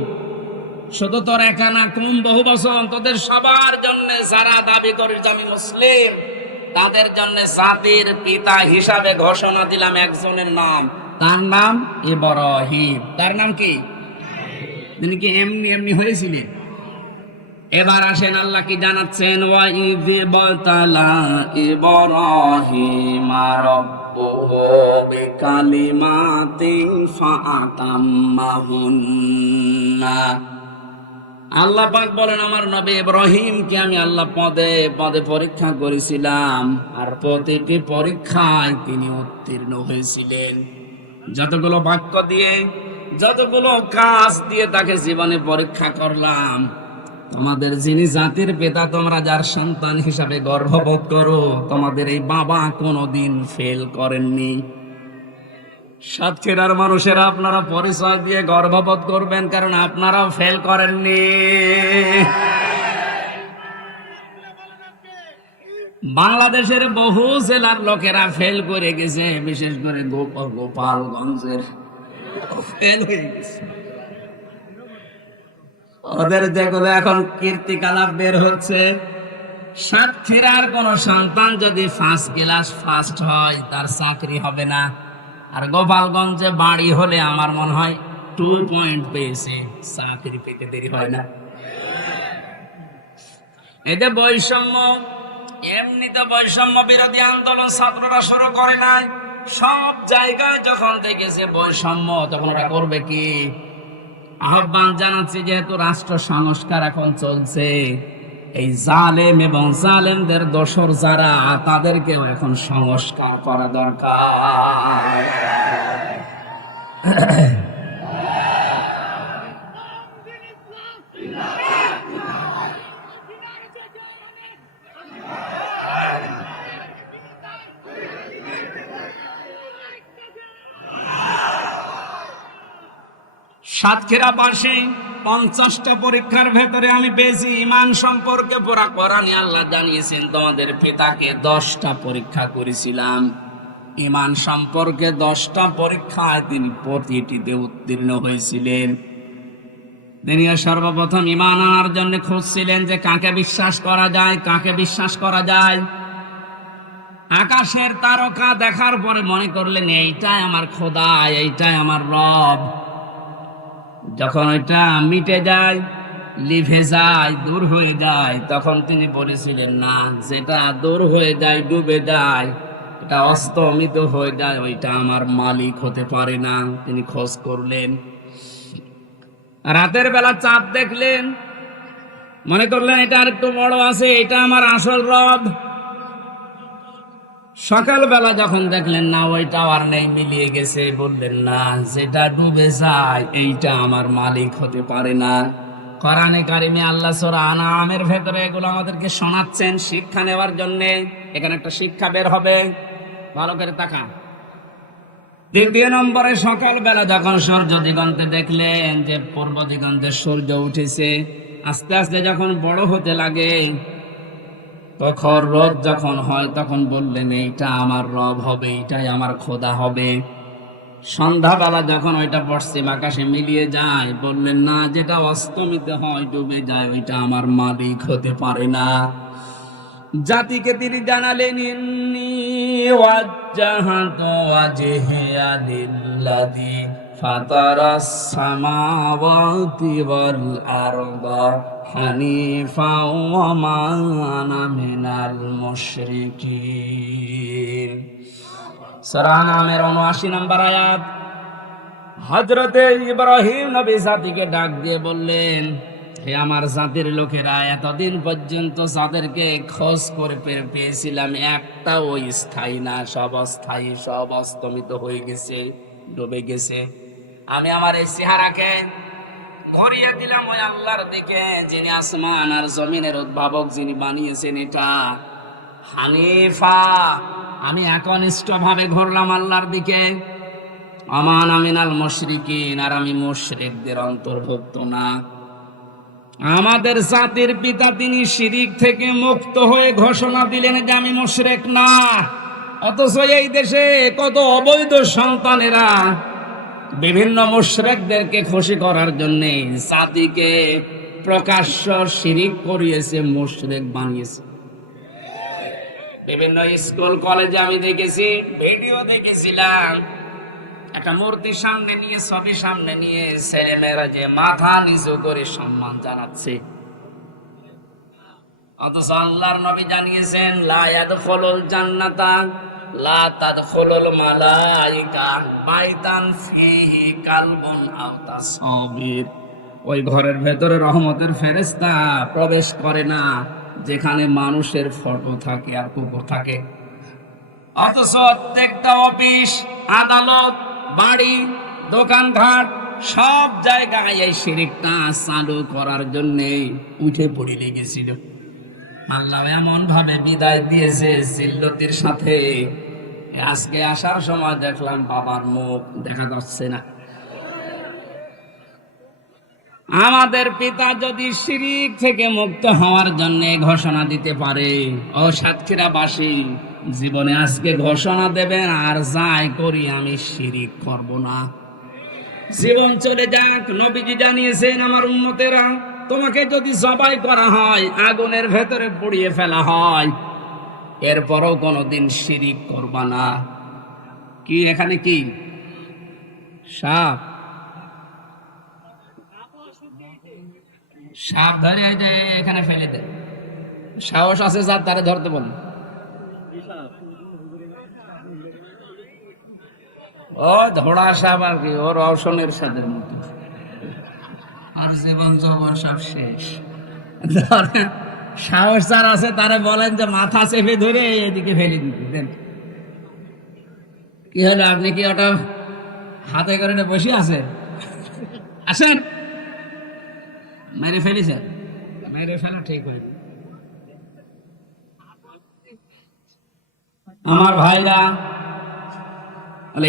শুধু তোর একা না, কুম বহু বচন, তোদের সবার জন্য যারা দাবি করে যে আমি মুসলিম, তাদের জন্য জাতির পিতা হিসাবে ঘোষণা দিলাম একজনের নাম। তার নাম ইব্রাহিম। তার নাম কি? তিনি কি এমনি এমনি হয়েছিলেন? এবার আসেন আল্লাহ কি জানাচ্ছেন, ওয়া ইয বাতালা ইব্রাহিম রাব্বুহু বিকালিমাতিন ফাআতাম্মাহুন্না। আল্লাহ পাক বলেন, আমার নবী ইব্রাহিমকে আমি আল্লাহ পদে পদে পরীক্ষা করেছিলাম, আর প্রতিটি পরীক্ষায় তিনি উত্তীর্ণ হয়েছিলেন। যতগুলো বাক্য দিয়ে, যতগুলো কাজ দিয়ে তাকে জীবনে পরীক্ষা করলাম। তোমাদের যিনি জাতির পিতা, তোমরা যার সন্তান হিসাবে গর্ববোধ করো, তোমাদের এই বাবা কোনোদিন ফেল করেননি। সাতক্ষীরার মানুষেরা আপনারা পরিচয় দিয়ে গর্ববোধ করবেন, কারণ আপনারাও ফেল করেননি। বাংলাদেশের বহু জেলার লোকেরা ফেল করে গেছে, বিশেষ করে গোপালগঞ্জের ফেল হয়ে গেছে। ওদের যেগুলো এখন কীর্তিকলাপ বের হচ্ছে, সাতক্ষীরার কোন সন্তান যদি ফার্স্ট ক্লাস ফার্স্ট হয়, তার চাকরি হবে না। আর গোপালগঞ্জে বাড়ি হলে আমার মনে হয় 2 পয়েন্ট পেয়েছে, চাকরি পেতে দেরি হয় না। এতে বৈষম্য, এমনিতে বৈষম্য বিরোধী আন্দোলন ছাত্ররা শুরু করে নাই। সব জায়গায় যখন দেখেছে বৈষম্য, তখন ওরা করবে কি? আহ্বান জানাচ্ছি, যেহেতু রাষ্ট্র সংস্কার এখন চলছে, এই জালেম এবং জালেমদের দোসর যারা, তাদেরকেও এখন সংস্কার করা দরকার। সাতক্ষীরাবাসী 50টা পরীক্ষার ভেতরে আমি পেয়েছি ঈমান সম্পর্কে পুরা কোরআনে আল্লাহ জানিয়েছেন, তোমাদের পিতাকে 10টা পরীক্ষা করেছিলাম। ঈমান সম্পর্কে 10টা পরীক্ষায় তিনি প্রতিটিতে উত্তীর্ণ হয়েছিলেন। তিনি সর্বপ্রথম ঈমান আনার জন্য খুঁজছিলেন যে কাকে বিশ্বাস করা যায়, কাকে বিশ্বাস করা যায়। আকাশের তারকা দেখার পরে মনে করলেন এইটাই আমার খোদা, এইটাই আমার রব। যখন ওইটা মিটে যায়, লিভে যায়, দূর হয়ে যায়, তখন তিনি বলেছিলেন না, যেটা দূর হয়ে যায়, ডুবে যায়, এটা অস্তমিত হয়ে যায়, ওইটা আমার মালিক হতে পারে না। তিনি খোঁজ করলেন, রাতের বেলা চাঁদ দেখলেন, মনে করলেন এটা আর একটু বড় আছে, এটা আমার আসল রব। সকালবেলা যখন দেখলেন না, ওইটাও আর নেই, মিলিয়ে গেছে, বললেন না, যেটা ডুবে যায় এইটা আমার মালিক হতে পারে না। কোরআনে কারিমে আল্লাহ সূরা আনআমের ভেতরে এগুলো আমাদেরকে শোনাচ্ছেন শিক্ষা নেওয়ার জন্য। এখানে একটা শিক্ষা বের হবে, ভালো করে তাকান। দ্বিতীয় নম্বরে সকালবেলা যখন সূর্য দিগন্তে দেখলেন যে পূর্ব দিগন্তে সূর্য উঠেছে, আস্তে আস্তে যখন বড় হতে লাগে, তখন রব যখন হয় তখন বললেন এইটা আমার রব হবে, এটাই আমার খোদা হবে। সন্ধ্যাবেলা যখন ওইটা পশ্চিম আকাশে মিলিয়ে যায়, বললেন না, যেটা অস্তমিত হয় ডুবে যায় ওইটা আমার মালিক হতে পারে না। জাতিকে তিনি জানালেন ইন্নী ওয়াজ্জাহাতু ওয়াজহিয়া লিল্লাযী ফাতারাস সামাওয়াতি ওয়াল আরদা হানিফাও ওয়া মা আনা মিনাল মুশরিকিন। সূরা নামের ৭৯ নম্বর আয়াত। হযরতে ইব্রাহিম নবী জাতিকে ডাক দিয়ে বললেন, হে আমার জাতির লোকেরা, এতদিন পর্যন্ত যাদেরকে খোঁজ করে পেয়েছিলাম একটাও স্থায়ী না, সব অস্থায়ী, সব অস্তমিত হয়ে গেছে, ডুবে গেছে। আমি আমার এই চেহারাকে ঘুরিয়ে দিলাম ওই আল্লাহর দিকে, যিনি আসমান আর জমিনের উদ্ভাবক, যিনি বানিয়েছেন এটা। হানিফা, আমি একনিষ্ঠ ভাবে ঘুরলাম আল্লাহর দিকে। আমান আমিনাল মুশরিকিন, আর আমি মুশরিকদের অন্তর্ভুক্ত না। আমাদের জাতির পিতা তিনি শিরিক থেকে মুক্ত হয়ে ঘোষণা দিলেন যে আমি মুশরিক না, অথচ এই দেশে কত অবৈধ সন্তানেরা বিভিন্ন মুশরিকদেরকে খুশি করার জন্য জাতিকে প্রকাশ্য শিরিক করিয়েছে, মুশরিক বানিয়েছে। বিভিন্ন স্কুল কলেজে আমি দেখেছি, ভিডিও দেখেছিলাম, একটা মূর্তি সামনে নিয়ে, ছবি সামনে নিয়ে ছেলেমেয়েরা যে মাথা নিচু করে সম্মান জানাচ্ছে, অথচ আল্লাহর নবী জানিয়েছেন লা ইয়াদখুলুল জান্নাতা লা তাদখুলুল মালাইকা বাইতান ফীহি কালবুন আও তাসাবির। ওই ঘরের ভেতরে রহমতের ফেরেশতা প্রবেশ করে না যেখানে মানুষের ফটো থাকে আর কুকুর থাকে। অথচ প্রত্যেকটা অফিস, আদালত, বাড়ি, দোকানঘাট, সব জায়গায় এই শিরকটা চালু করার জন্য উঠে পড়ে লেগেছিল। আল্লাহ এমন ভাবে বিদায় দিয়েছে জিল্লতির সাথে। আজকে আসার সময় দেখলাম বাবার মুখ দেখা যাচ্ছে না। আমাদের পিতা যদি শিরিক থেকে মুক্ত হওয়ার জন্য ঘোষণা দিতে পারে, ও সাতক্ষীরাবাসী জীবনে আজকে ঘোষণা দেবেন, আর যাই করি আমি শিরিক করব না। জীবন চলে যাক, নবীজি জানিয়েছেন আমার উম্মতেরা, তোমাকে যদি জবাই করা হয়, আগুনের ভেতরে পুড়িয়ে ফেলা হয়, এরপরও কোনোদিন শিরিক করবা না। কি এখানে কি সাপ? সাপ ধরে এখানে ফেলে দেন, সাহস আছে যার তারে ধরতে বলুন। ও ধোড়া সাপ আর কি, ওর রওশনের সাদের মতো, আর জীবন যৌবন সব শেষ। সাহস যার আছে তারে বলেন যে মাথা চেপে ধরে এদিকে ফেলে দিতে দেন। কি হলো, আপনি কি ওটা হাতে করে বসে আছে? আসেন, মেরে ফেলেছেন, মেরে ফেলা ঠিক হয়। আমার ভাইরা,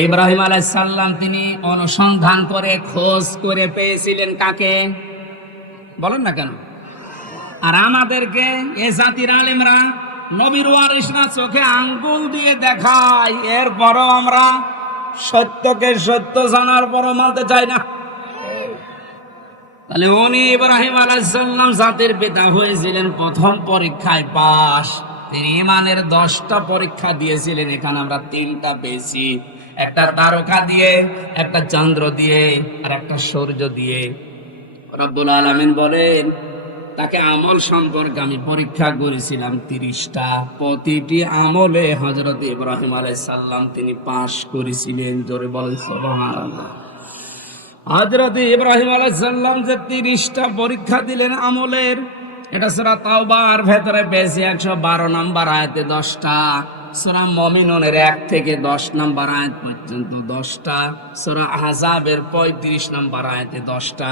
ইব্রাহিম আলাইহিস সালাম তিনি অনুসন্ধান করে খোঁজ করে পেয়েছিলেন কাকে? বলেন না কেন? আর আমাদেরকে এ জাতির আলেমরা, নবীর ওয়ারিসরা চোখে আঙ্গুল দিয়ে দেখায়, এরপরও আমরা সত্যকে সত্য জানার পরও মানতে চাই না। তাহলে উনি ইব্রাহিম আলাইহিস সালাম জাতির পিতা হয়েছিলেন প্রথম পরীক্ষায় পাস। তিনি ইমানের 10টা পরীক্ষা দিয়েছিলেন, এখানে আমরা 3টা পেয়েছি। একটা তারকা দিয়ে, একটা চন্দ্র দিয়ে, আর একটা সূর্য দিয়ে। রব্বুল আলামিন বলেন তাকে আমল সম্পর্কে আমি পরীক্ষা করেছিলাম 30টা। প্রতিটি আমলে হযরত ইব্রাহিম আলাইহিস সালাম তিনি পাস করেছিলেন। জোরে বলেন সুবহানাল্লাহ। হযরত ইব্রাহিম আলাইহিস সালাম যে 30টা পরীক্ষা দিলেন আমলের, এটা সূরা তাওবার ভেতরে পেয়েছি 112 নম্বর আয়াতে 10টা, সূরা মুমিনুনের 1 থেকে 10 নম্বর আয়াত পর্যন্ত 10টা, সূরা আহজাবের 35 নম্বর আয়াতে 10টা।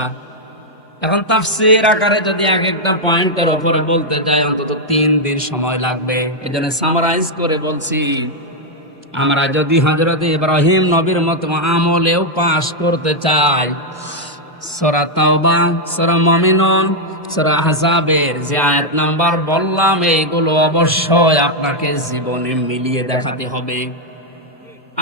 এখন তাফসীর আকারে যদি এক একটা পয়েন্টের উপরে বলতে যাই অন্তত 3 দিন সময় লাগবে। এজন্য সামারাইজ করে বলছি, আমরা যদি হযরত ইব্রাহিম নবীর মতো আমলেও পাস করতে চাই, সূরা তাওবা, সূরা মুমিনুন, সূরা আহজাবের যে আয়াত নাম্বার বললাম, এইগুলো অবশ্যই আপনাকে জীবনে মিলিয়ে দেখাতে হবে।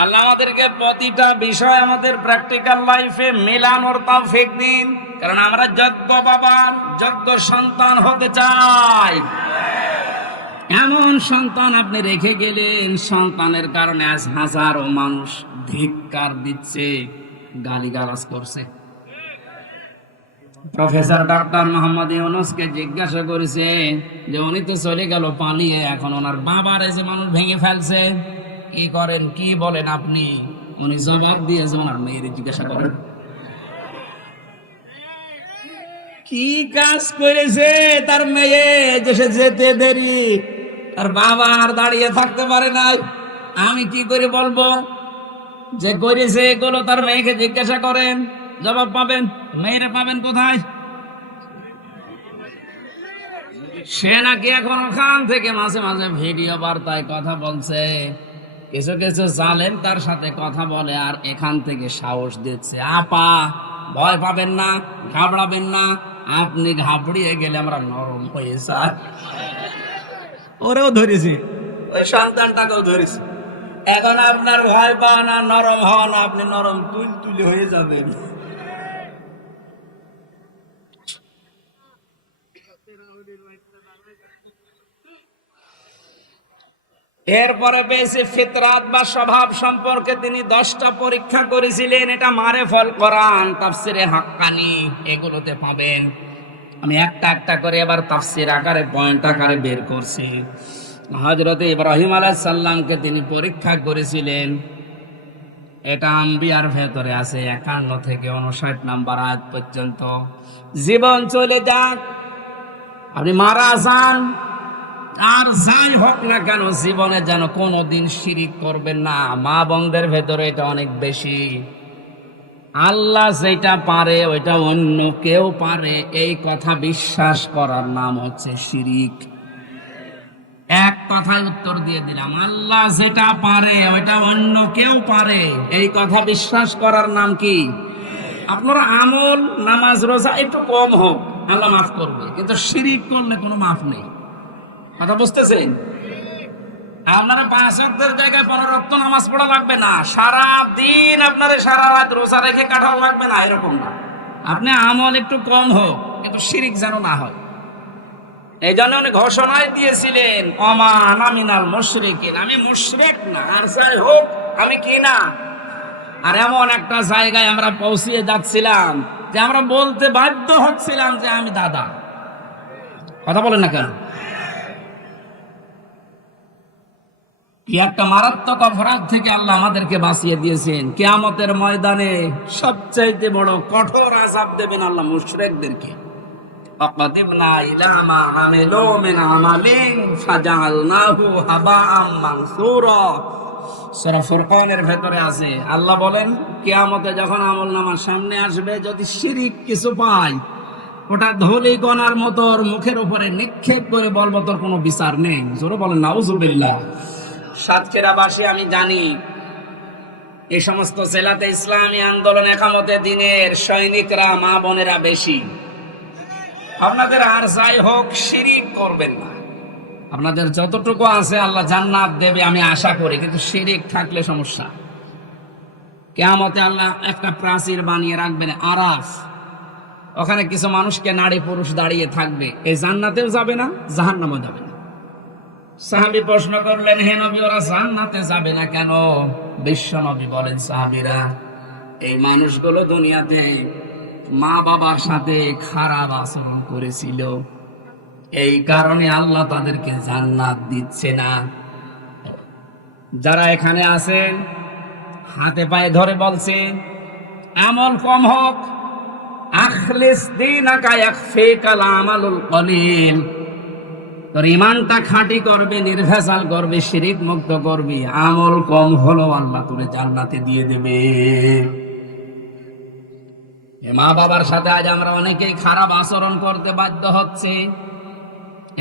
আল্লাহ আমাদেরকে প্রতিটা বিষয় আমাদের প্র্যাকটিক্যাল লাইফে মেলানোর তৌফিক দিন, কারণ আমরা যোগ্য বাবার যোগ্য সন্তান হতে চাই। এমন সন্তান আপনি রেখে গেলেন, সন্তানের কারণে আজ হাজারো মানুষ ধিক্কার দিচ্ছে, গালিগালাজ করছে। প্রফেসর ডক্টর মোহাম্মদ ইউনূসকে জিজ্ঞাসা করেছে যে উনি তো চলে গেল পালিয়ে, এখন ওনার বাবার এই যে মানুষ ভেঙে ফেলছে, কি করেন, কি বলেন আপনি? উনি জবাব দিয়েছে, ওনার মেয়ের জিজ্ঞাসা করেন কি কাজ করেছে তার মেয়ে, যে সে যেতে দেরি, তার বাবা আর দাঁড়িয়ে থাকতে পারে না। আমি কি করে বলবো যে করেছে এগুলো? তার মেয়েকে জিজ্ঞাসা করেন, জবাব পাবেন। মেয়েরা পাবেন কোথায়? সে নাকি এখন ওখান থেকে মাঝে মাঝে ভিডিও বার্তায় কথা বলছে, কিছু কিছু জালেম তার সাথে কথা বলে আর এখান থেকে সাহস দিচ্ছে। আপা ভয় পাবেন না, ঘাবড়াবেন না, আপনি ঘাবড়িয়ে গেলে আমরা নরম হয়ে যাই। ওরেও ধরেছি, ওই সন্তানটাকেও ধরেছি। এখন আপনার ভয় পাওয়া না, নরম হওয়া না, আপনি নরম তুলতুলে হয়ে যাবেন। এরপরে পেয়েছে ফিতরাত বা স্বভাব সম্পর্কে তিনি 10টা পরীক্ষা করেছিলেন। এটা মারেফুল কোরআন, তাফসিরে হাক্কানি, এগুলোতে পাবেন। আমি একটা একটা করে এবার তাফসির আকারে পয়েন্ট আকারে বের করছি। হযরত ইব্রাহিম আলাইহিস সালামকে তিনি পরীক্ষা করেছিলেন, এটা আম্বিয়ার ভেতরে আছে 51 থেকে 59 নাম্বার আয়াত পর্যন্ত। জীবন চলে যাক, আপনি মারা যান, আর যাই হোক না কেন, জীবনে যেন কোনোদিন শিরিক করবেন না। মা বোনদের ভেতরে এটা অনেক বেশি। আল্লাহ যেটা পারে ওইটা অন্য কেউ পারে, এই কথা বিশ্বাস করার নাম হচ্ছে শিরিক। এক কথায় উত্তর দিয়ে দিলাম, আল্লাহ যেটা পারে ওইটা অন্য কেউ পারে, এই কথা বিশ্বাস করার নাম কি? আপনারা আমল, নামাজ, রোজা একটু কম হোক, আল্লাহ মাফ করবে, কিন্তু শিরিক করলে কোনো মাফ নেই। কথা বুঝতেছেন? আপনারা 5 ওয়াক্তের জায়গায় 15 ওয়াক্ত নামাজ পড়া লাগবে না, সারা দিন আপনারা সারা রাত রোজা রেখে কাটাও লাগবে না, এরকম না। আপনি আমল একটু কম হোক, কিন্তু শিরিক যেন না হয়। এই জন্য উনি ঘোষণায় দিয়েছিলেন, ওমা আনা মিনাল মুশরিকিন, আমি মুশরিক না, আর যাই হোক আমি কি না। আর এমন একটা জায়গায় আমরা পৌঁছিয়ে যাচ্ছিলাম যে আমরা বলতে বাধ্য হচ্ছিলাম যে আমি দাদা। কথা বলেন না কেন? কি একটা মারাত্মক অপরাধ থেকে আল্লাহ আমাদেরকে বাঁচিয়ে দিয়েছেন। কিয়ামতের ময়দানে সবচাইতে বড় কঠোর আযাব দেবেন আল্লাহ মুশরিকদেরকে। ফাকাদিমনা ইলা মা আমিলু মিন আমালিন ফাজআলনাহু হাবাআম মানসুরা। সূরা ফুরকানের ভেতরে আছে, আল্লাহ বলেন কিয়ামতে যখন আমলনামার সামনে আসবে, যদি শিরিক কিছু পাই, ওটা ধুলি কণার মতো মুখের উপরে নিক্ষেপ করে বলবো তোর কোনো বিচার নেই। জোরে বলেন নাউজুবিল্লাহ। সাতক্ষীরাবাসী আমি জানি, এই সমস্ত জেলাতে ইসলামী আন্দোলন একামতে দিনের সৈনিকরা, মা বোনেরা বেশি। আপনাদের আর যাই হোক শিরিক করবেন না। আপনাদের যতটুকু আছে আল্লাহ জান্নাত দেবে আমি আশা করি, কিন্তু শিরিক থাকলে সমস্যা। কিয়ামতে আল্লাহ একটা প্রাচীর বানিয়ে রাখবেন আরাফ, ওখানে কিছু মানুষকে নারী পুরুষ দাঁড়িয়ে থাকবে, এই জান্নাতেও যাবে না, জাহান্নামেও যাবে না। সাহাবী প্রশ্ন করলেন, হে নবী ওরা জান্নাতে যাবে না কেন? বিশ্ব নবী বলেন, সাহাবীরা, এই মানুষগুলো দুনিয়াতে মা বাবার সাথে খারাপ আচরণ করেছিল, এই কারণে আল্লাহ তাদেরকে জান্নাত দিচ্ছে না। যারা এখানে আছে হাতে পায়ে ধরে বলছে আমল কম হোক, আখলিস দীনাকা ইয়াকফিকাল আমালুল কলিল, তোর ইমানটা খাঁটি করবে, নির্ভেজাল করবে, শিরিক মুক্ত করবি, আমল কম হলো আল্লাহ তোরে জান্নাতে দিয়ে দেবে। মা বাবার সাথে আজ আমরা অনেকেই খারাপ আচরণ করতে বাধ্য হচ্ছে।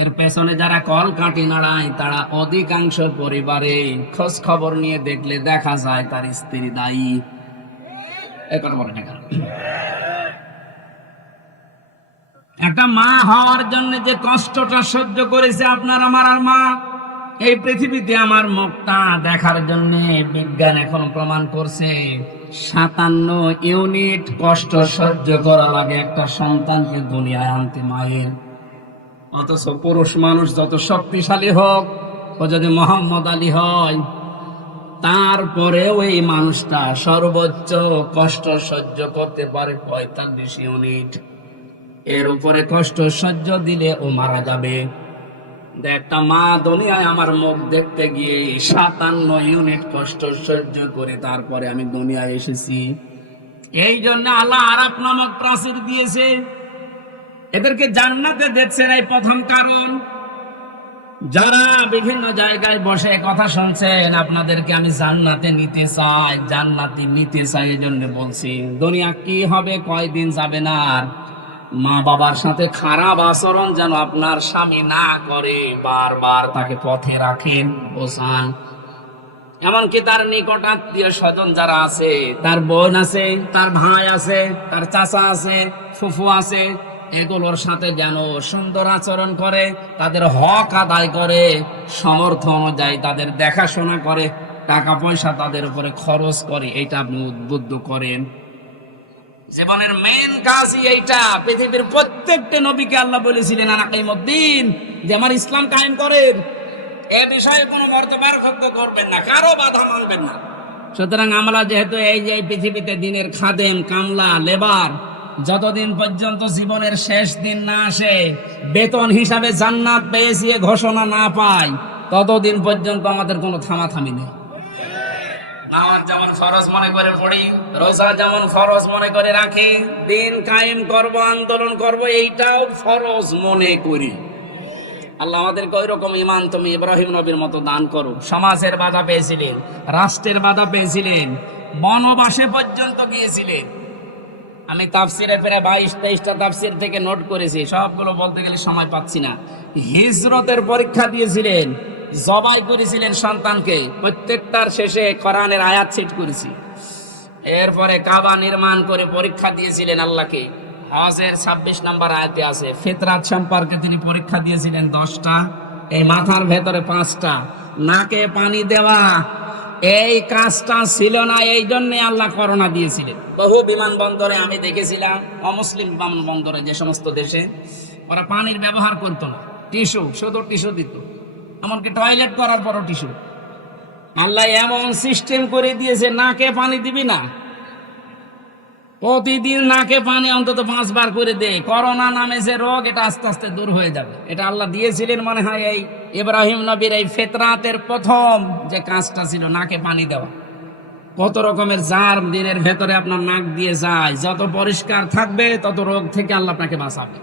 এর পেছনে যারা কল কাটি নাড়ায় তারা অধিকাংশ পরিবারে খোঁজ খবর নিয়ে দেখলে দেখা যায় তার স্ত্রী দায়ী। এখন বলে না কেন? একটা মা হওয়ার জন্য যে কষ্টটা সহ্য করেছে আপনার আমার আর মা, এই পৃথিবীতে আমার মুখটা দেখার জন্য বিজ্ঞান এখন প্রমাণ করছে 57 ইউনিট কষ্ট সহ্য করা লাগে একটা সন্তানকে দুনিয়ায় আনতে মায়ের। অথচ পুরুষ মানুষ যত শক্তিশালী হোক, ও যদি মোহাম্মদ আলী হয়, তারপরেও এই মানুষটা সর্বোচ্চ কষ্ট সহ্য করতে পারে 45 ইউনিট। এর উপরে কষ্ট সহ্য দিলে ও মারা যাবে। একটা মা দুনিয়ায় আমার মুখ দেখতে গিয়ে 57 ইউনিট কষ্ট সহ্য করে তারপরে আমি দুনিয়ায় এসেছি। এই জন্য আল্লাহ আরাফ নামক প্রাচীর দিয়েছে, এদেরকে জান্নাতে দেখছেন। এই প্রথম কারণ। যারা বিভিন্ন জায়গায় বসে কথা শুনছেন, আপনাদেরকে আমি জান্নাতে নিতে চাই, জান্নাতি নিতে চাই। এই জন্য বলছি দুনিয়া কি হবে, কয়দিন যাবে না। আর মা বাবার সাথে খারাপ আচরণ যেন আপনার স্বামী না করে, বারবার তাকে পথে রাখেন, বোঝান। এমনকি তার নিকট আত্মীয় স্বজন যারা আছে, তার বোন আছে, তার ভাই আছে, তার চাচা আছে, ফুফু আছে, এগুলোর সাথে যেন সুন্দর আচরণ করে, তাদের হক আদায় করে, সমর্থ অনুযায়ী তাদের দেখাশোনা করে, টাকা পয়সা তাদের উপরে খরচ করে। এটা আপনি উদ্বুদ্ধ করেন। জীবনের মেইন কাজই এইটা। পৃথিবীর প্রত্যেকটা নবীকে আল্লাহ বলেছিলেন আনাকিমুদ্দিন, যে আমার ইসলাম কায়েম করেন। এ বিষয়ে কোনো মর্তবারখত্ব করবেন না, কারো বাধা মানবেন না। সুতরাং আমরা যেহেতু এই যে পৃথিবীতে দিনের খাদেম, কামলা, লেবার, যতদিন পর্যন্ত জীবনের শেষ দিন না আসে, বেতন হিসাবে জান্নাত পেয়েছি এ ঘোষণা না পাই, ততদিন পর্যন্ত আমাদের কোনো থামাথামি নেই। নামাজ যেমন ফরজ মনে করে পড়ি, রোজা যেমন ফরজ মনে করে রাখি, দিন কায়েম করব, আন্দোলন করব, এইটাও ফরজ মনে করি। আল্লাহ আমাদেরকে ওই রকম ঈমান তুমি ইব্রাহিম নবীর মতো দান করো। সমাজের বাধা পেয়েছিলেন, রাষ্ট্রের বাধা পেয়েছিলেন, বনবাসে পর্যন্ত গিয়েছিলেন। আমি তাফসিরে প্রায় 22-23টা তাফসির থেকে নোট করেছি, সবগুলো বলতে গেলে সময় পাচ্ছি না। হিজরতের পরীক্ষা দিয়েছিলেন, জবাই করেছিলেন সন্তানকে, প্রত্যেকটার শেষে কোরআনের আয়াত সেট করেছি। এরপরে কাবা নির্মাণ করে পরীক্ষা দিয়েছিলেন আল্লাহকে। হজের 26 নম্বর আয়াতে আছে ফিতরাত সম্পর্কে তিনি পরীক্ষা দিয়েছিলেন 10টা, এই মাথার ভেতরে 5টা, নাকে পানি দেওয়া এই কাজটা ছিল না, এই জন্য আল্লাহ করোনা দিয়েছিলেন। বহু বিমানবন্দরে আমি দেখেছিলাম, অমুসলিম বিমানবন্দরে যে সমস্ত দেশে ওরা পানির ব্যবহার করতো না, টিস্যু, শুধু টিস্যু দিত, এমনকি টয়লেট করার পরও টিস্যু। আল্লাহ এমন সিস্টেম করে দিয়েছে, নাকে পানি দিবি না, প্রতিদিন নাকে পানি অন্তত 5 বার করে দে। করোনা নামে যে রোগ, এটা আস্তে আস্তে দূর হয়ে যাবে। এটা আল্লাহ দিয়েছিলেন মনে হয় এই ইব্রাহিম নবীর এই ফিতরাতের প্রথম যে কাজটা ছিল নাকে পানি দেওয়া। কত রকমের জার্ম দিনের ভেতরে আপনার নাক দিয়ে যায়, যত পরিষ্কার থাকবে তত রোগ থেকে আল্লাহ আপনাকে বাঁচাবে।